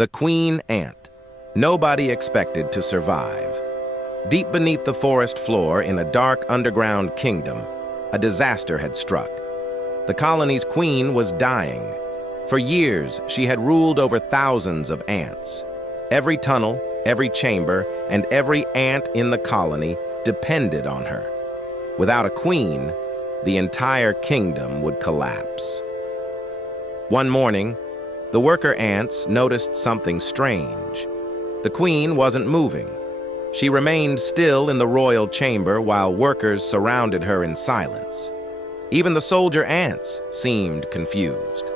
The queen ant. Nobody expected to survive. Deep beneath the forest floor, in a dark underground kingdom, a disaster had struck. The colony's queen was dying. For years, she had ruled over thousands of ants. Every tunnel, every chamber, and every ant in the colony depended on her. Without a queen, the entire kingdom would collapse. One morning, the worker ants noticed something strange. The queen wasn't moving. She remained still in the royal chamber while workers surrounded her in silence. Even the soldier ants seemed confused.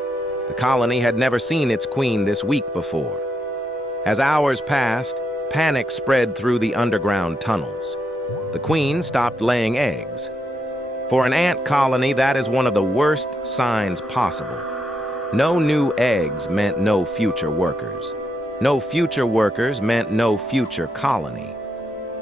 The colony had never seen its queen this weak before. As hours passed, panic spread through the underground tunnels. The queen stopped laying eggs. For an ant colony, that is one of the worst signs possible. No new eggs meant no future workers. No future workers meant no future colony.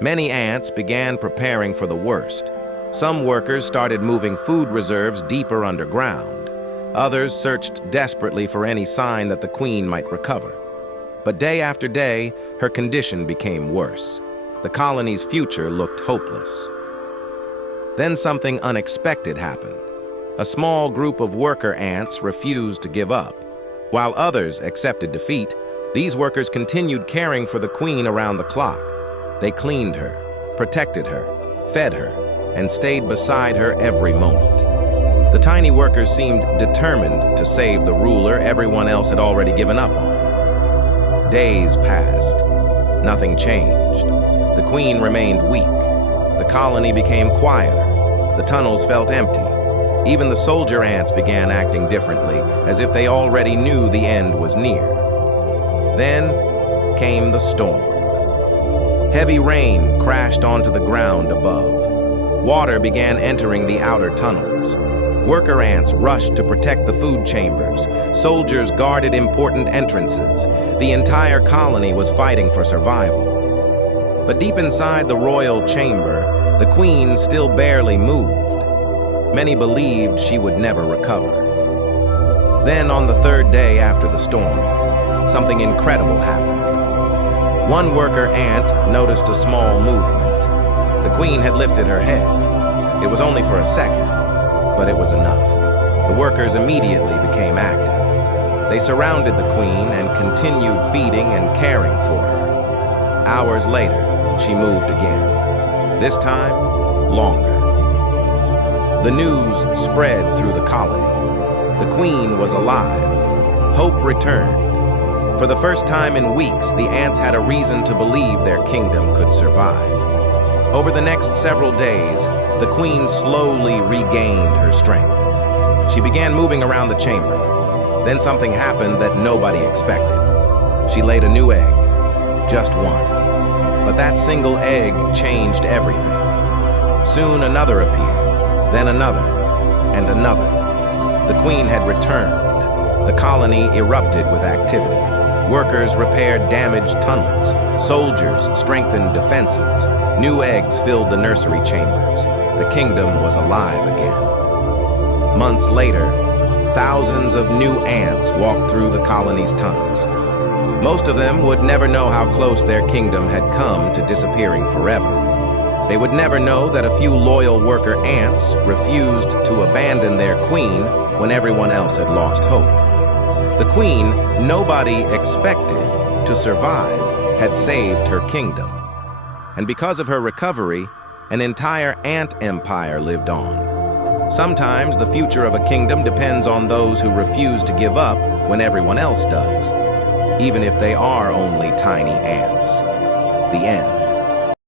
Many ants began preparing for the worst. Some workers started moving food reserves deeper underground. Others searched desperately for any sign that the queen might recover. But day after day, her condition became worse. The colony's future looked hopeless. Then something unexpected happened. A small group of worker ants refused to give up. While others accepted defeat, these workers continued caring for the queen around the clock. They cleaned her, protected her, fed her, and stayed beside her every moment. The tiny workers seemed determined to save the ruler everyone else had already given up on. Days passed. Nothing changed. The queen remained weak. The colony became quieter. The tunnels felt empty. Even the soldier ants began acting differently, as if they already knew the end was near. Then came the storm. Heavy rain crashed onto the ground above. Water began entering the outer tunnels. Worker ants rushed to protect the food chambers. Soldiers guarded important entrances. The entire colony was fighting for survival. But deep inside the royal chamber, the queen still barely moved. Many believed she would never recover. Then, on the third day after the storm, something incredible happened. One worker ant noticed a small movement. The queen had lifted her head. It was only for a second, but it was enough. The workers immediately became active. They surrounded the queen and continued feeding and caring for her. Hours later, she moved again. This time, longer. The news spread through the colony. The queen was alive. Hope returned. For the first time in weeks, the ants had a reason to believe their kingdom could survive. Over the next several days, the queen slowly regained her strength. She began moving around the chamber. Then something happened that nobody expected. She laid a new egg, just one. But that single egg changed everything. Soon another appeared. Then another, and another. The queen had returned. The colony erupted with activity. Workers repaired damaged tunnels. Soldiers strengthened defenses. New eggs filled the nursery chambers. The kingdom was alive again. Months later, thousands of new ants walked through the colony's tunnels. Most of them would never know how close their kingdom had come to disappearing forever. They would never know that a few loyal worker ants refused to abandon their queen when everyone else had lost hope. The queen nobody expected to survive had saved her kingdom. And because of her recovery, an entire ant empire lived on. Sometimes the future of a kingdom depends on those who refuse to give up when everyone else does, even if they are only tiny ants. The end.